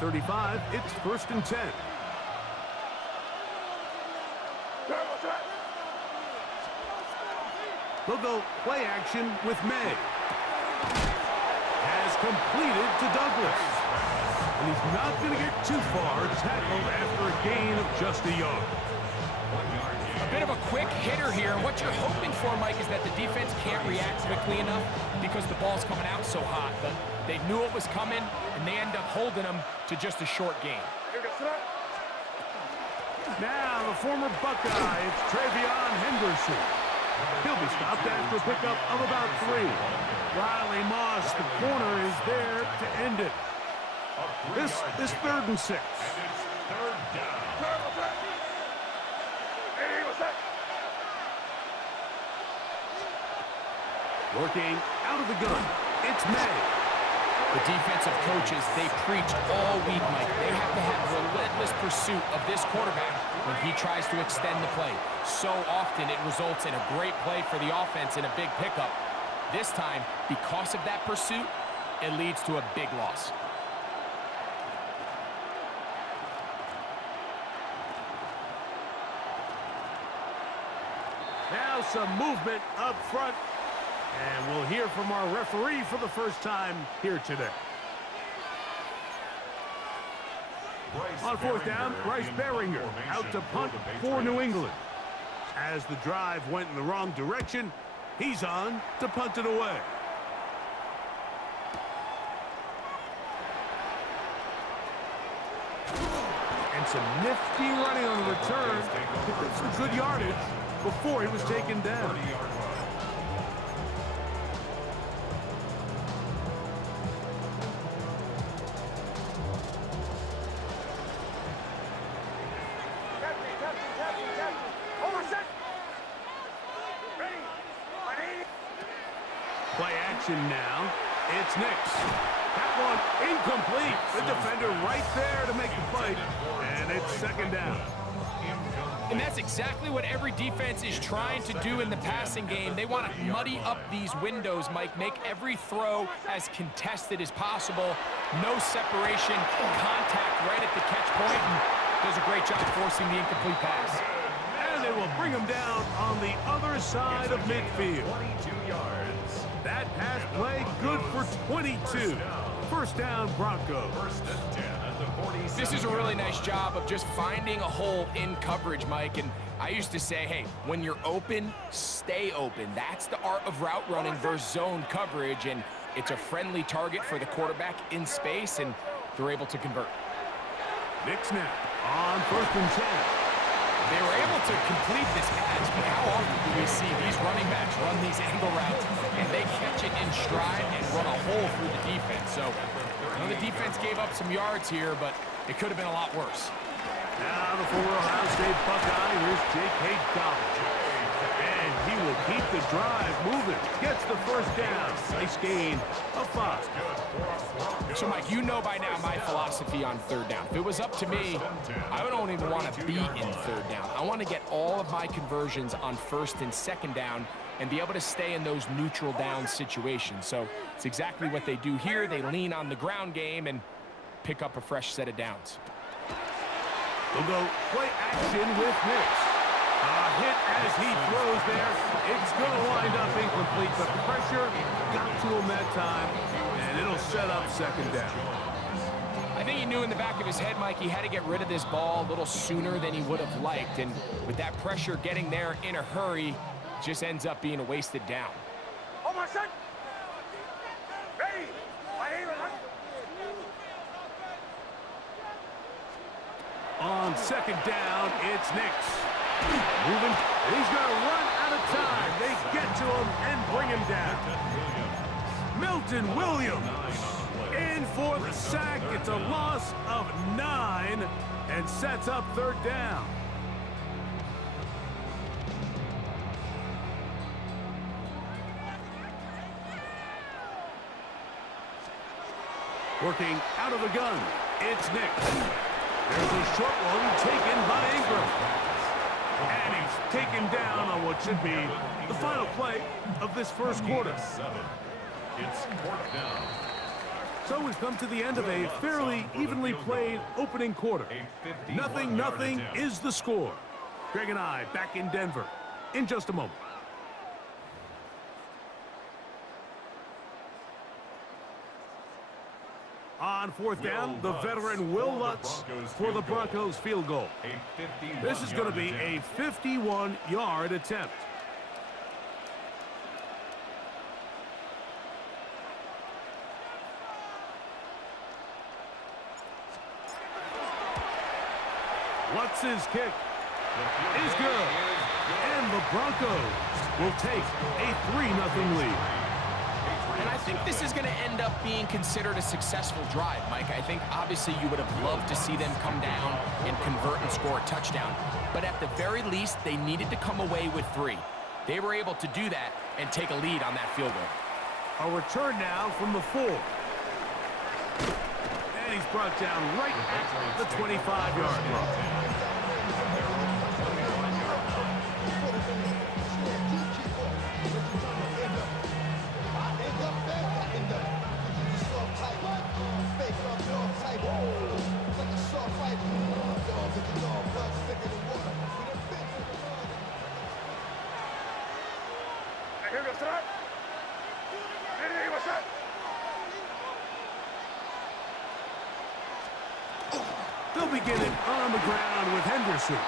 35, it's 1st and 10. They'll go play action with May. Has completed to Douglas. And he's not going to get too far, tackled after a gain of just a yard. A bit of a quick hitter here. What you're hoping for, Mike, is that the defense can't react quickly enough because the ball's coming out so hot. But they knew it was coming, and they end up holding them to just a short gain. Now, the former Buckeye, it's Travion Henderson. He'll be stopped after a pickup of about 3. Riley Moss, the corner, is there to end it. This is 3rd and 6. Working out of the gun, it's May. The defensive coaches, they preach all week, Mike. They have to have relentless pursuit of this quarterback when he tries to extend the play. So often it results in a great play for the offense and a big pickup. This time, because of that pursuit, it leads to a big loss. Now some movement up front. And we'll hear from our referee for the first time here today. On 4th down, Bryce Beringer out to punt for New England. As the drive went in the wrong direction, he's on to punt it away. And some nifty running on the return. Picked up some good yardage before he was taken down. Play action now. It's Nix. That one incomplete. The defender right there to make the play. And it's 2nd down. And that's exactly what every defense is trying to do in the passing game. They want to muddy up these windows, Mike, make every throw as contested as possible. No separation, contact right at the catch point, and does a great job forcing the incomplete pass. And they will bring him down on the other side of midfield. 22 yards. That pass play good for 22. 1st down, Broncos. 1st and 10 at the 46. This is a really nice job of just finding a hole in coverage, Mike. And I used to say, hey, when you're open, stay open. That's the art of route running versus zone coverage. And it's a friendly target for the quarterback in space, and they're able to convert. Nix now on 1st and 10. They were able to complete this pass, but how often do we see these running backs run these angle routes and they catch it in stride and run a hole through the defense? So, I know the defense gave up some yards here, but it could have been a lot worse. Now the former Ohio State Buckeye, here's J.K. Dobbins. And he will keep the drive moving. Gets the 1st down. Nice gain of 5. So, Mike, you know by now my philosophy on 3rd down. If it was up to me, I don't even want to be in 3rd down. I want to get all of my conversions on 1st and 2nd down and be able to stay in those neutral down situations. So it's exactly what they do here. They lean on the ground game and pick up a fresh set of downs. They'll go play action with Nix. A hit as he throws there. It's going to wind up incomplete. The pressure got to him that time, and it'll set up 2nd down. I think he knew in the back of his head, Mike, he had to get rid of this ball a little sooner than he would have liked. And with that pressure getting there in a hurry, it just ends up being a wasted down. Oh, my son! Ready! On 2nd down, it's Nix. Moving. He's going to run out of time. They get to him and bring him down. Milton Williams in for the sack. It's a loss of 9 and sets up 3rd down. Working out of the gun, it's Nix. There's a short one taken by Ingram. And he's taken down on what should be the final play of this 1st quarter. It's 4th down. So we've come to the end of a fairly evenly played opening quarter. 0-0 is the score. Greg and I back in Denver in just a moment. On fourth down, the veteran Will Lutz for the Broncos field goal. This is going to be a 51-yard attempt. Lutz's kick is good. And the Broncos will take a 3-0 lead. And I think this is going to end up being considered a successful drive, Mike. I think obviously you would have loved to see them come down and convert and score a touchdown. But at the very least, they needed to come away with 3. They were able to do that and take a lead on that field goal. A return now from the 4. And he's brought down right at the 25-yard line. They'll begin it on the ground with Henderson.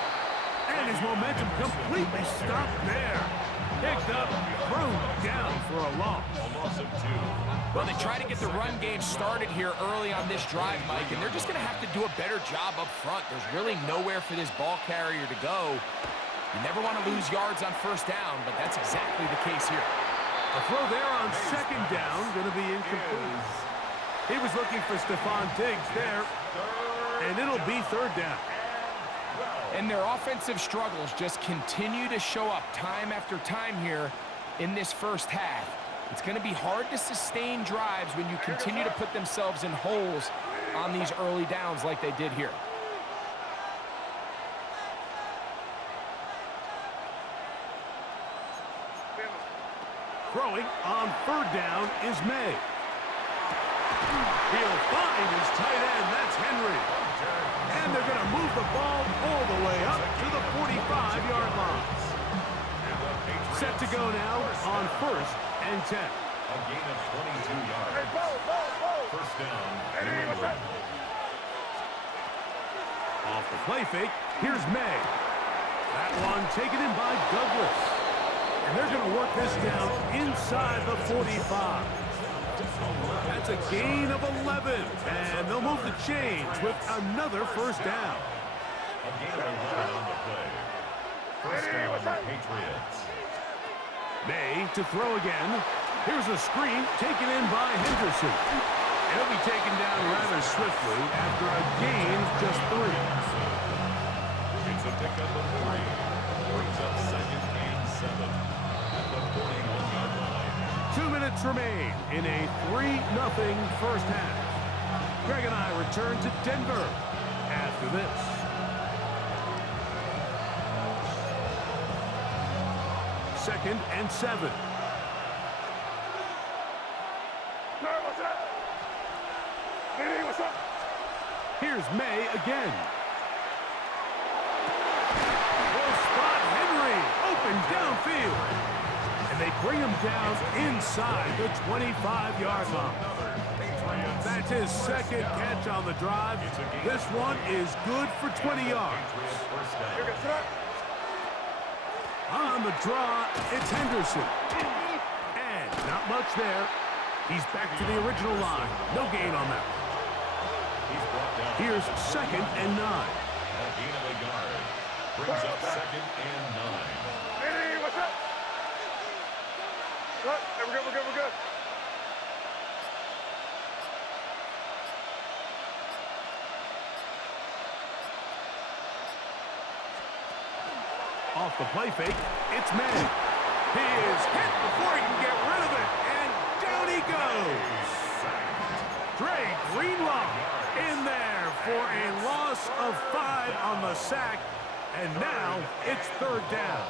And his momentum completely stopped there. Picked up, thrown down for a loss. Well, they try to get the run game started here early on this drive, Mike, and they're just going to have to do a better job up front. There's really nowhere for this ball carrier to go. You never want to lose yards on first down, but that's exactly the case here. A throw there on second down, going to be incomplete. He was looking for Stephon Diggs there, and it'll be third down. And their offensive struggles just continue to show up time after time here in this first half. It's going to be hard to sustain drives when you continue to put themselves in holes on these early downs like they did here. Throwing on third down is May. He'll find his tight end. That's Henry. And they're going to move the ball all the way up to the 45-yard line. Set to go now on 1st and 10. A gain of 22 yards. First down, New England. Off the play fake, here's May. That one taken in by Douglas. And they're going to work this down inside the 45. That's a gain of 11. And they'll move the chains with another first down. A gain of 11 on the play. First down, Patriots. May to throw again. Here's a screen taken in by Henderson. And he'll be taken down rather swiftly after a gain of just 3. It's a pickup of 3. Brings up 2nd and 7 at the 41-yard line. 2 minutes remain in a 3-0 first half. Greg and I return to Denver after this. Second and 7. Here's May again. Will spot Henry open downfield. And they bring him down inside the 25-yard line. That's his second catch on the drive. This one is good for 20 yards. On the draw, it's Henderson. And not much there. He's back to the original line. No gain on that. Here's 2nd and 9. A gain of a yard. Brings up 2nd and 9. Hey, what's up? What? We're good, we're good, we're good. Off the play fake, it's May. He is hit before he can get rid of it, and down he goes. Dre Greenlaw in there for a loss of 5 on the sack, and now it's third down.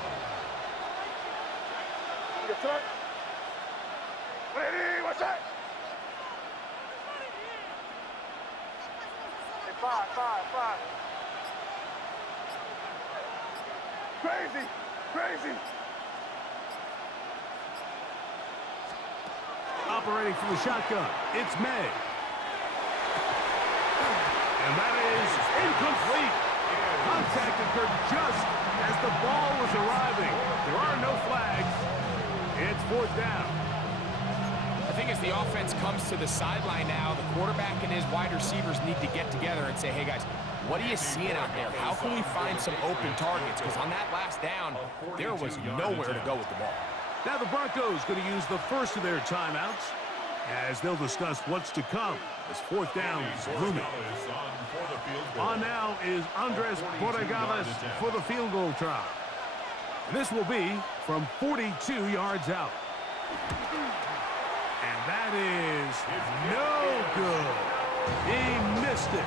Ready, what's that? Five. Crazy. Operating from the shotgun, it's May. And that is incomplete. Contact occurred just as the ball was arriving. There are no flags. It's fourth down. I think as the offense comes to the sideline now, the quarterback and his wide receivers need to get together and say, hey, guys, what are you seeing out there? How can we find some open targets? Because on that last down, there was nowhere to go with the ball. Now the Broncos going to use the first of their timeouts as they'll discuss what's to come as fourth down is looming. On now is Andres Borregales for the field goal try. This will be from 42 yards out. And that is no good. He missed it.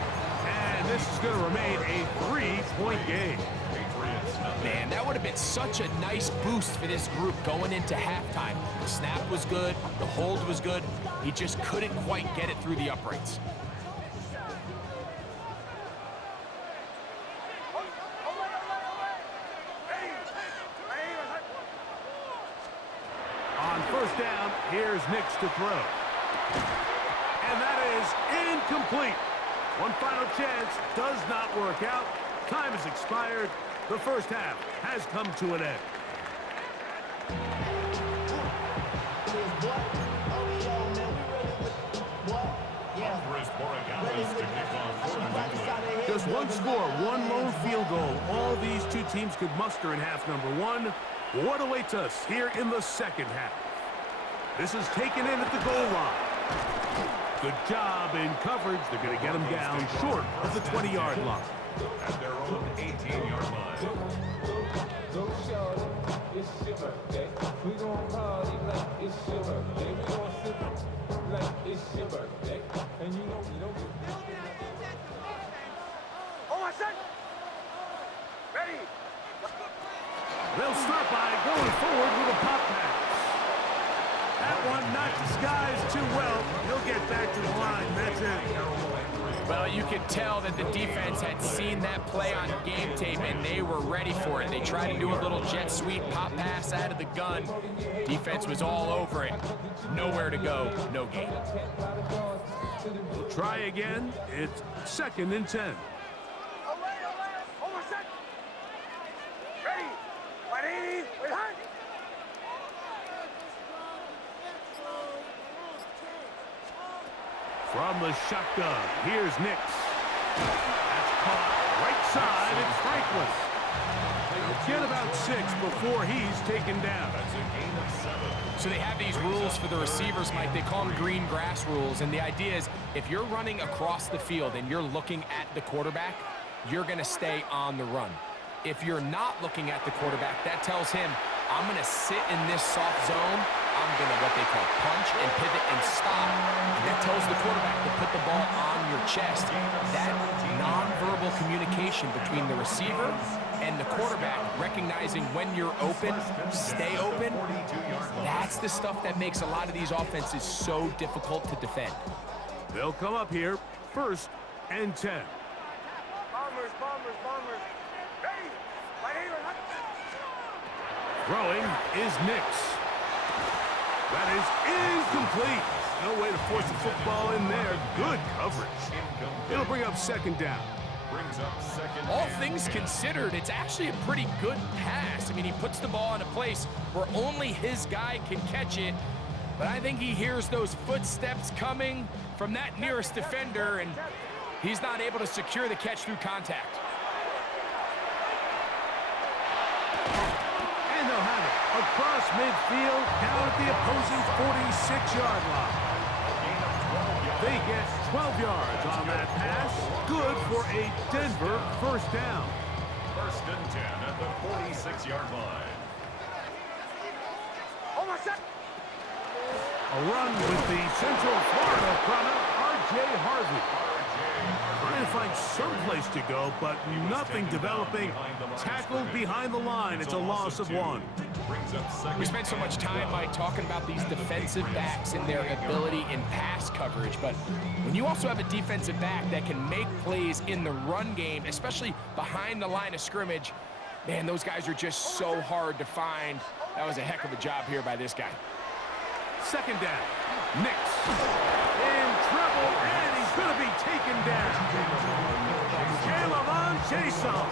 And this is going to remain a 3-point game. Man, that would have been such a nice boost for this group going into halftime. The snap was good. The hold was good. He just couldn't quite get it through the uprights. On first down, here's Nix to throw. And that is incomplete. One final chance does not work out. Time has expired. The first half has come to an end. Just one score, one lone field goal. All these two teams could muster in half number one. What awaits us here in the second half? This is taken in at the goal line. Good job in coverage. They're going to get him down short of the 20-yard line. At their own 18-yard line. It's your birthday. We gon' party like it's your birthday. We gon' sip like it's your birthday. And you know we don't get Hold on, set. Ready. They'll start by going forward with a pop pass. That one not disguised too well. He'll get back to the line. That's it. Well, you could tell that the defense had seen that play on game tape, and they were ready for it. They tried to do a little jet sweep pop pass out of the gun. Defense was all over it. Nowhere to go, no gain. We'll try again. It's 2nd and 10. Hold on, set. Ready. Ready. Wait, hard. From the shotgun, here's Nix. That's caught right side, it's Franklin. They'll get about 6 before he's taken down. That's a gain of 7. So they have these rules for the receivers, Mike. They call them green grass rules. And the idea is if you're running across the field and you're looking at the quarterback, you're going to stay on the run. If you're not looking at the quarterback, that tells him, I'm going to sit in this soft zone. I'm going to what they call punch and pivot and stop. And that tells the quarterback to put the ball on your chest. That nonverbal communication between the receiver and the quarterback, recognizing when you're open, stay open, that's the stuff that makes a lot of these offenses so difficult to defend. They'll come up here, 1st and 10. Bombers. Ready. Ready. Throwing is Nix. That is incomplete. No way to force the football in there. Good coverage. It'll bring up 2nd down. Brings up 2nd. All things considered, it's actually a pretty good pass. I mean, he puts the ball in a place where only his guy can catch it. But I think he hears those footsteps coming from that nearest defender, and he's not able to secure the catch through contact. And they'll have it across midfield, down at the opposing 46-yard line. They get 12 yards on that pass. Good for a Denver 1st down. 1st and 10 at the 46-yard line. Hold on, set. A run with the Central Florida product, R.J. Harvey. Trying to find some place to go, but nothing developing. Tackled behind the line. It's a loss of 1. We spent so much time, Mike, talking about these defensive backs and their ability in pass coverage, but when you also have a defensive back that can make plays in the run game, especially behind the line of scrimmage, man, those guys are just so hard to find. That was a heck of a job here by this guy. Second down. Nix in trouble, and he's going to be taken down. Jalevon Chason.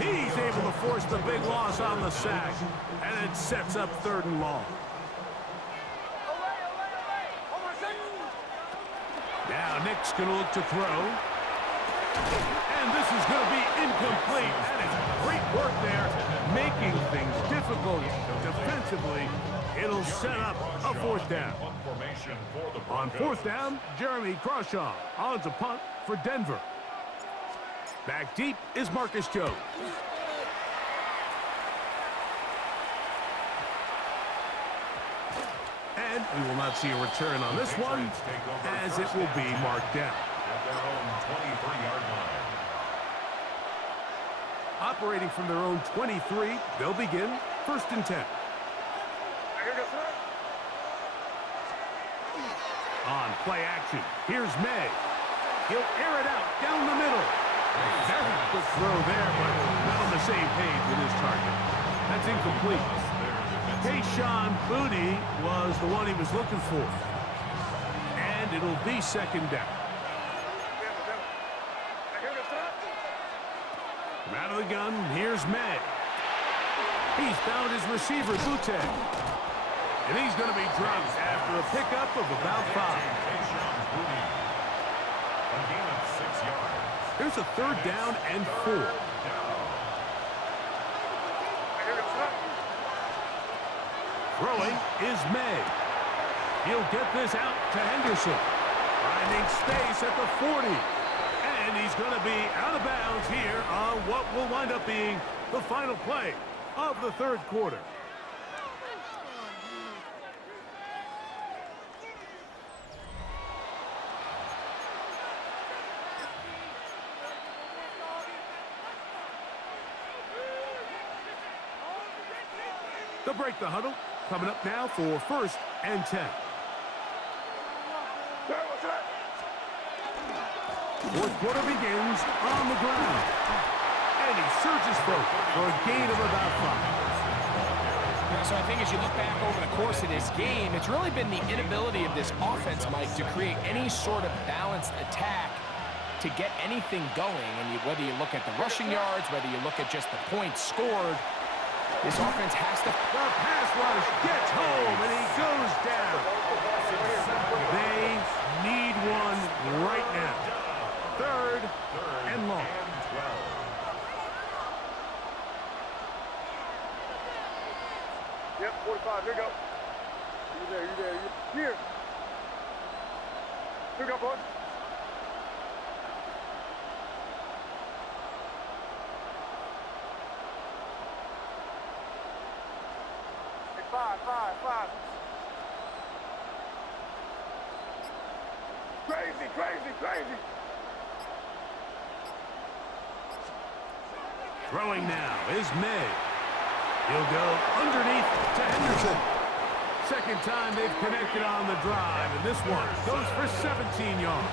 He's able to force the big loss on the sack, and it sets up 3rd and long. Now Nick's going to look to throw. And this is going to be incomplete. That is great work there, making things difficult defensively. It'll set up a 4th down. On 4th down, Jeremy Crawshaw on to punt for Denver. Back deep is Marcus Jones. And we will not see a return on this one, as it will be marked down. At their own 23-yard line. Operating from their own 23, they'll begin 1st and 10. On play action, here's May. He'll air it out down the middle. Very quick throw there, but not on the same page with his target. That's incomplete. Tayshaun Boutte was the one he was looking for. And it'll be 2nd down. From out of the gun, here's May. He's found his receiver, Boutte. And he's going to be dropped after a pickup of about 5. Here's a 3rd down and 4. Throwing is May. He'll get this out to Henderson. Finding space at the 40. And he's going to be out of bounds here on what will wind up being the final play of the 3rd quarter. They'll break the huddle. Coming up now for 1st and 10. 4th quarter begins on the ground. And he surges forward for a gain of about 5. Yeah, so I think as you look back over the course of this game, it's really been the inability of this offense, Mike, to create any sort of balanced attack to get anything going. And whether you look at the rushing yards, whether you look at just the points scored, this offense has to... The pass rush gets home, and he goes down. They need one right now. 3rd and long. Yep, 45. Here you go. You there. Here. Here you go, boys. Five. Crazy. Throwing now is May. He'll go underneath to Henderson. 2nd time they've connected on the drive, and this one goes for 17 yards.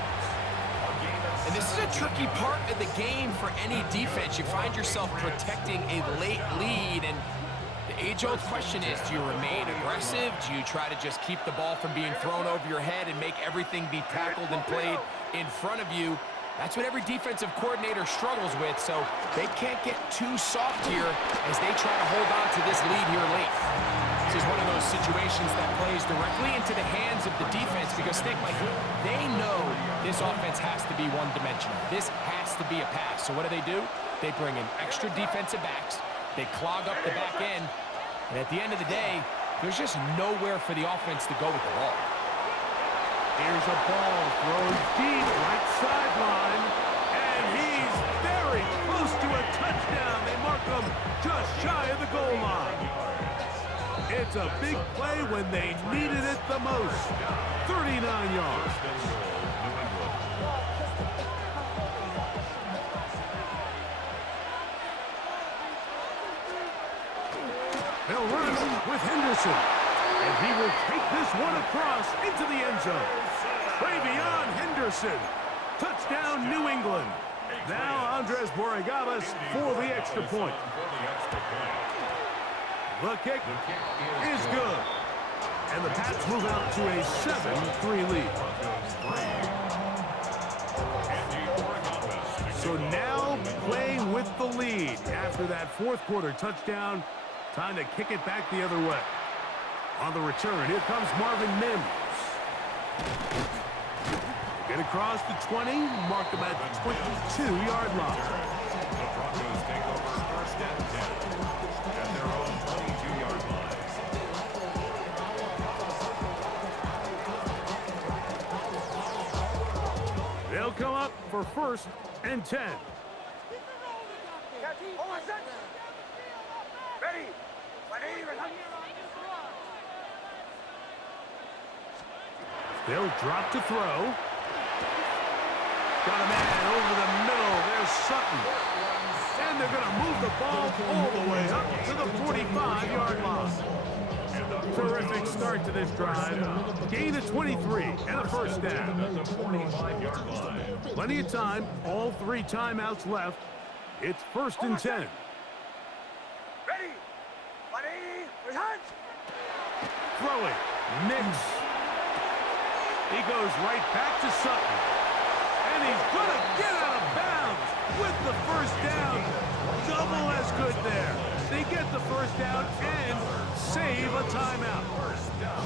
And this is a tricky part of the game for any defense. You find yourself protecting a late lead, and the age-old question is, do you remain aggressive? Do you try to just keep the ball from being thrown over your head and make everything be tackled and played in front of you? That's what every defensive coordinator struggles with, so they can't get too soft here as they try to hold on to this lead here late. This is one of those situations that plays directly into the hands of the defense because, think, like, they know this offense has to be one-dimensional. This has to be a pass. So what do? They bring in extra defensive backs. They clog up the back end. And at the end of the day, there's just nowhere for the offense to go with the ball. Here's a ball thrown deep right sideline, and he's very close to a touchdown. They mark him just shy of the goal line. It's a big play when they needed it the most. 39 yards. with Henderson. And he will take this one across into the end zone. Travion Henderson. Touchdown, New England. Now Andres Borregales for the extra point. The kick is good. And the Pats move out to a 7-3 lead. So now playing with the lead after that fourth quarter touchdown. Time to kick it back the other way. On the return, here comes Marvin Mims. Get across the 20, mark him at the 22-yard line. The Broncos take over first and 10 at their own 22-yard line. They'll come up for first and 10. Ready. They'll drop to throw. Got a man over the middle. There's Sutton. And they're going to move the ball all the way up to the 45-yard line. Terrific start to this drive. Gain of 23 and a first down. At the 45-yard line. Plenty of time. All 3 timeouts left. It's first and 10. Ready. Throwing. Nix. He goes right back to Sutton. And he's going to get out of bounds with the first down. Double as good there. They get the first down and save a timeout.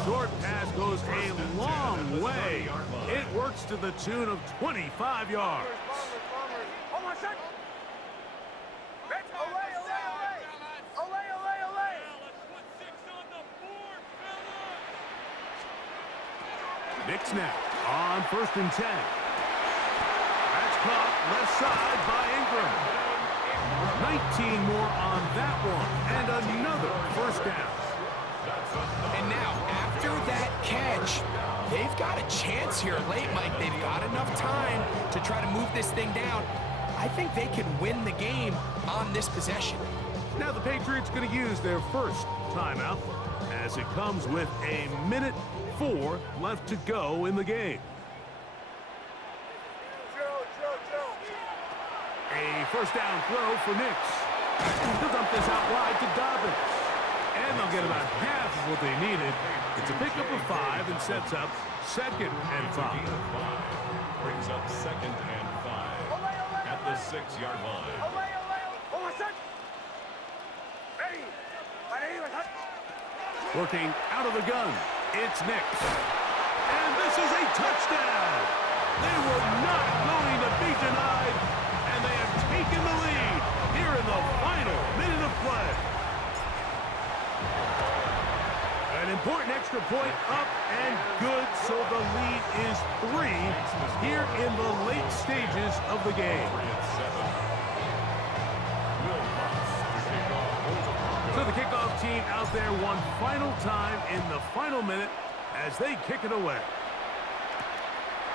Short pass goes a long way. It works to the tune of 25 yards. Nix now on first and 10. That's caught left side by Ingram. 19 more on that one, and another first down. And now, after that catch, they've got a chance here late, Mike. They've got enough time to try to move this thing down. I think they can win the game on this possession. Now the Patriots going to use their first timeout as it comes with a minute 4 left to go in the game. A first down throw for Nix. They'll dump this out wide to Dobbins. And they'll get about half of what they needed. It's a pickup of 5 and sets up second and 5. Brings up second and 5 at the 6-yard line. Working out of the gun. It's Nix. And this is a touchdown. They were not going to be denied. And they have taken the lead here in the final minute of play. An important extra point up and good, so the lead is 3 here in the late stages of the game. So the kickoff team out there one final time in the final minute as they kick it away.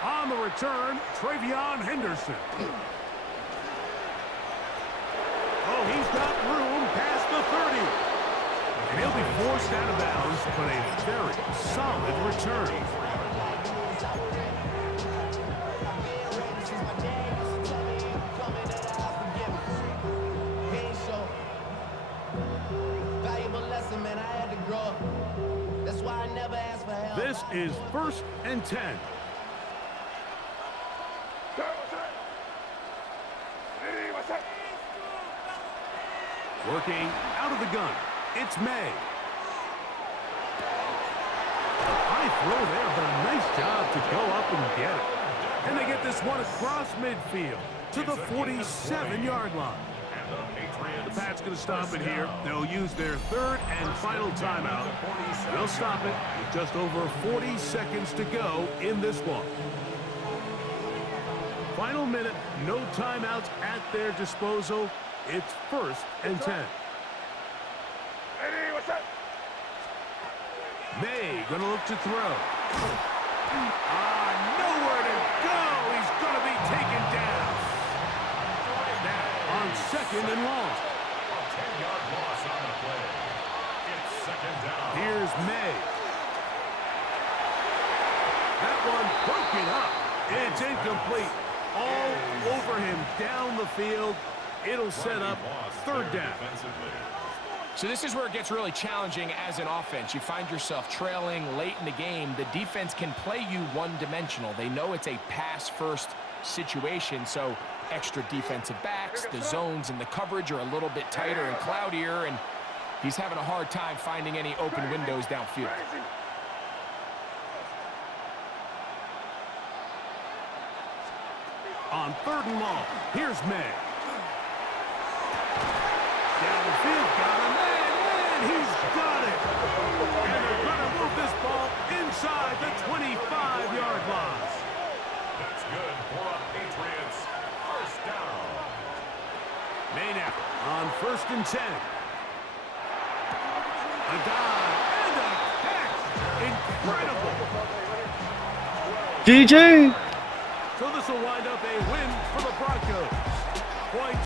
On the return, Travion Henderson. Oh, he's got room past the 30. And he'll be forced out of bounds, but a very solid return. This is first and 10. Working out of the gun. It's May. A high throw there, but a nice job to go up and get it. And they get this one across midfield to the 47-yard line. The Pats going to stop it here. They'll use their third and final timeout. They'll stop it with just over 40 seconds to go in this one. Final minute, no timeouts at their disposal. It's first and 10. May going to look to throw. Nowhere to go. He's going to be taken down. Now on second and long. A 10-yard loss on the play. It's second Here's May. That one broken up. It's incomplete. All over him down the field. It'll set up third down. So this is where it gets really challenging as an offense. You find yourself trailing late in the game. The defense can play you one-dimensional. They know it's a pass-first situation, so extra defensive backs, the zones and the coverage are a little bit tighter and cloudier, and he's having a hard time finding any open windows downfield. On third and long, here's May. Down the field, got a man, and he's got it. And they're going to move this ball inside the 25-yard line. That's good for a Patriots first down. May now on 1st and 10. A dive and a catch. Incredible. GG. So this will wind up a win for the Broncos. Points.